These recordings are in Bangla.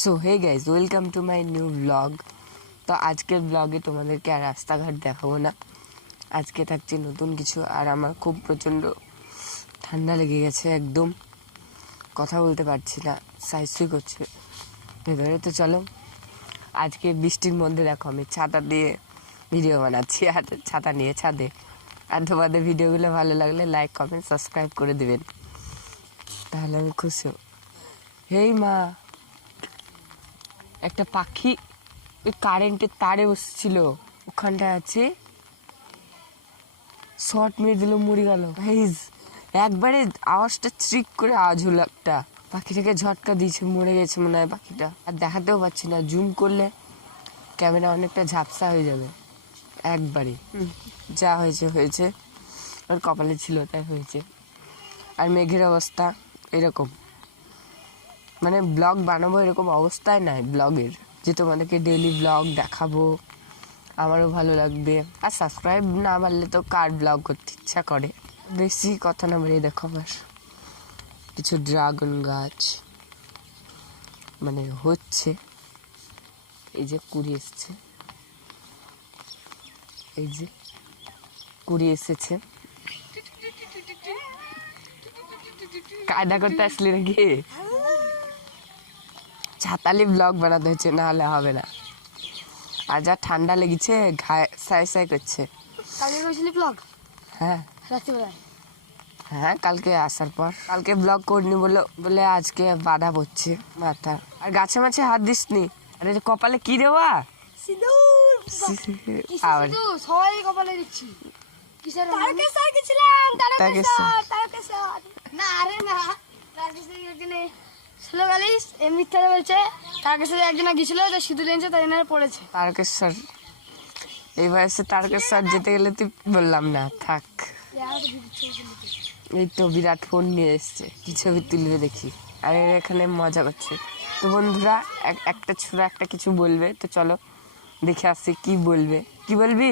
So hey guys, welcome to my new blog. তো আজকের ব্লগে তোমাদেরকে আর রাস্তাঘাট দেখাবো না, আজকে থাকছে নতুন কিছু। আর আমার খুব প্রচণ্ড ঠান্ডা লেগে গেছে, একদম কথা বলতে পারছি না, সাইসুই করছে ভেতরে। তো চলো, আজকে বৃষ্টির মধ্যে দেখো আমি ছাতা দিয়ে ভিডিও বানাচ্ছি, আর ছাতা নিয়ে ছাদে। আর তোমাদের ভিডিওগুলো ভালো লাগলে লাইক কমেন্ট সাবস্ক্রাইব করে দেবেন, তাহলে আমি খুশি হব। হেই মা, একটা পাখি ওই কারেন্টের তারে বসছিল, ওখানটায় আছে, শর্ট মেরে দিল, মরে গেল। একবারে আওয়াজটা চিক করে আওয়াজ হলো, একটা পাখিটাকে ঝটকা দিয়েছে, মরে গেছে মনে হয় পাখিটা। আর দেখাতেও পাচ্ছি না, জুম করলে ক্যামেরা অনেকটা ঝাপসা হয়ে যাবে একবারে। যা হয়েছে হয়েছে, ওর কপালে ছিল তাই হয়েছে। আর মেঘের অবস্থা এরকম, মানে ব্লগ বানাবো এরকম অবস্থায় নাই ব্লগের, যে তোমাদেরকে ডেইলি ব্লগ দেখাবো, আমারও ভালো লাগবে। আর সাবস্ক্রাইব না বাড়লে তো কার ব্লগ করতে ইচ্ছা করে। বেশি কথা না বাড়িয়ে দেখো, আমার কিছু ড্রাগন গাছ মানে হচ্ছে, এই যে কুড়ি এসছে, এই যে কুড়ি এসেছে। কায়দা করতে আসলি নাকি? ছাতালি ব্লগ বানাতে হচ্ছে, না হলে হবে না। আর যা ঠান্ডা লেগেছে, ঘায়ে সাই সাই করছে। হ্যাঁ হ্যাঁ, কালকে আসার পর, কালকে ব্লগ করিনি বলে আজকে বাধা পড়ছে মাথা। আর গাছে মাছে হাত দিসনি। আরে কপালে কি দেওয়া? সবাই কপালে দিচ্ছি। তারকেশ্বর এই বয়সে তারকেশ্বর যেতে গেলে তুই বললাম না থাক। এই তো বিরাট ফোন নিয়ে এসছে, কি ছবি তুলবে দেখি। আর এখানে মজা করছে। তো বন্ধুরা, একটা ছোড়া একটা কিছু বলবে, তো চলো দেখে আসছি কি বলবে। কি বলবি?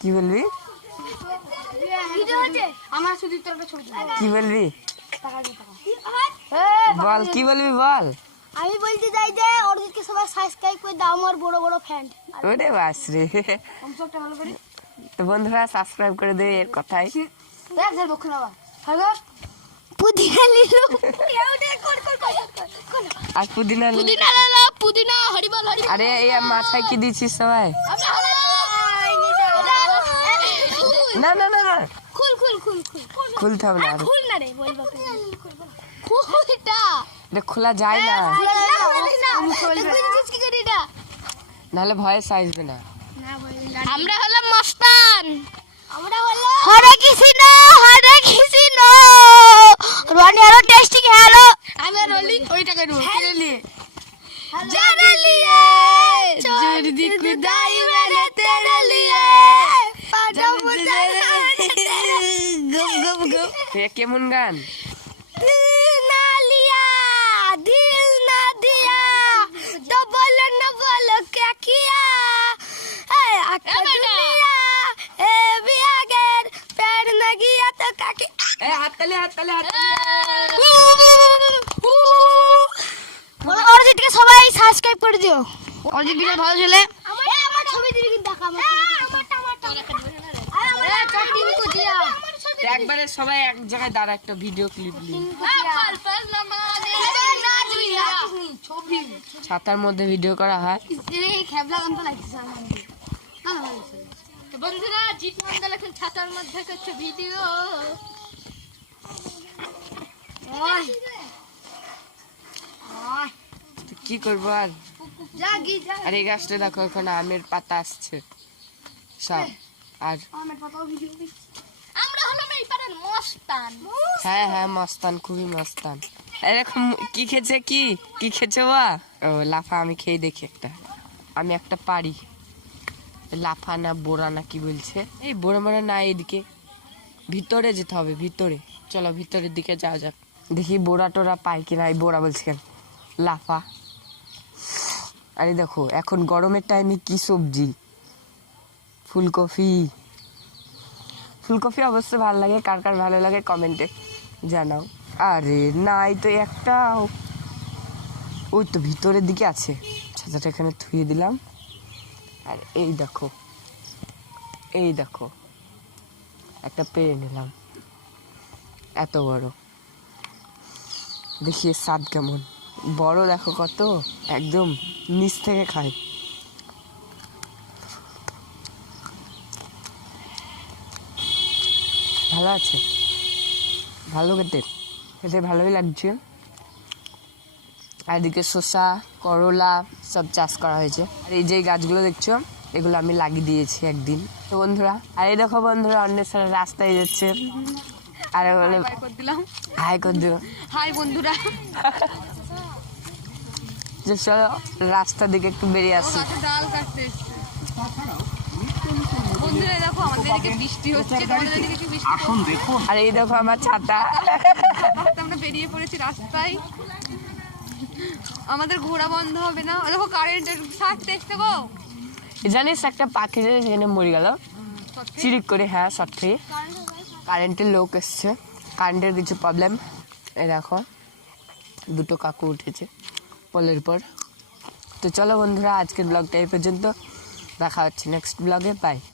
কি বলবি? কি বলবি বল, কি বলবি বল। আমি বলতে চাই যে অরিজিৎকে সবাই সাবস্ক্রাইব করে দাও, আমার বড় বড় ফ্যান। ওরে বাস রে। তো বন্ধুরা সাবস্ক্রাইব করে দে, এর কথাই। পুদিনা লিলো আর পুদিনা পুদিনা হরিবল হরিবল। আরে এই মাথায় কি দিছিস সবাই? না না না না, খুল খুল খুল খুল খুলতে হবে না, খুল না রে, বলবো খুলটা এটা খোলা যায় না, নাহলে ভয়ে আসবে না। আমরা হলাম মস্তান, আমরা হলো হরে কৃষ্ণ হরে কৃষ্ণ, রনি হলো টেস্টিং হ্যালো, আমি আর রলি ওইটাকে নেব কেড়ে নিয়ে জানে লিয়ে জর্দি খুদাই মেরে তেরে লিয়ে পাটা মুজে গম গম গম। কেমন গান? না লিয়া দিল না দিয়া তো বলো না বলো কে কিয়া আকা দুনিয়া এ বিয়াগের পের না গিয়া তো কাকে। হাততালি হাততালি হাততালি। অরিজিৎকে সবাই সাবস্ক্রাইব করে দিও। অরিজিৎ ভিডিও ভালো চলে, আমার ছবি দিবি কিন্তু দেখা, একবারে সবাই এক জায়গায় দাঁড়া, একটা ভিডিও ক্লিপ নিয়ে ছাতার মধ্যে ভিডিও করা হয়। বন্ধুরা জিৎ মন্ডল এখন ছাতার মধ্যে করছে ভিডিও। কি করবো আর। আর এই গাছটা দেখো, এখন আমের পাতা আসছে সব। আর আমরা হলাম এই পারের মস্তান। হ্যাঁ হ্যাঁ, মস্তান, খুবই মস্তান। এরকম কি খেছে, কি কি খেছে বা? ও লাফা, আমি খেয়ে দেখি একটা। আমি একটা পারি, লাফা না বোরা না কি বলছে, এই বোরা মোড়া না, এদিকে ভিতরে যেতে হবে, ভিতরে চলো, ভিতরের দিকে যাওয়া যাক, দেখি বোরা টোরা পাই কিনা। এই বোরা বলছে কেন, লাফা। আরে দেখো, এখন গরমের টাইমে কি সবজি, ফুলকপি। ফুলকপি অবশ্যই ভালো লাগে, কার কার ভালো লাগে কমেন্টে জানাও। আরে নাই তো একটাও, ওই তো ভিতরের দিকে আছে। ছাতাটা এখানে থুয়ে দিলাম। আর এই দেখো একটা পেরে নিলাম, এত বড়। দেখি এর স্বাদ কেমন। বড় দেখো কত, একদম নিচ থেকে খাই। ভালো আছে, ভালো খেতে ভালোই লাগছে। আর এদিকে শসা, করলা সব চাষ করা হয়েছে। আর এই যে গাছগুলো দেখছো, এগুলো আমি লাগিয়ে দিয়েছি একদিন। তো বন্ধুরা, আর এই দেখো বন্ধুরা, অন্যের সাথে রাস্তায় যাচ্ছে। আর বলে হাই করে দিল, হাই বন্ধুরা। যে চলো রাস্তার দিকে একটু বেরিয়ে আসি। ডাল কাটতে এসছে। বন্ধুরা দেখো, আমাদের এদিকে বৃষ্টি হচ্ছে, তোমাদের এদিকে কি বৃষ্টি হচ্ছে? আর এই দেখো আমার ছাতা। আমরা বেরিয়ে পড়েছি রাস্তায়। আমাদের ঘোরা বন্ধ হবে না। দেখো কারেন্টের সাথে এসছে গো। জানিস একটা পাখি যে সেখানে মরে গেল চিরিক করে। হ্যাঁ, শর্ট খেয়ে কারেন্টের লোক এসছে, কারেন্টের কিছু প্রবলেম। এই দেখো দুটো কাকু উঠেছে পোলের পর। তো চলো বন্ধুরা, আজকের ব্লগটা এই পর্যন্ত। দেখা হচ্ছে নেক্সট ব্লগে। বাই।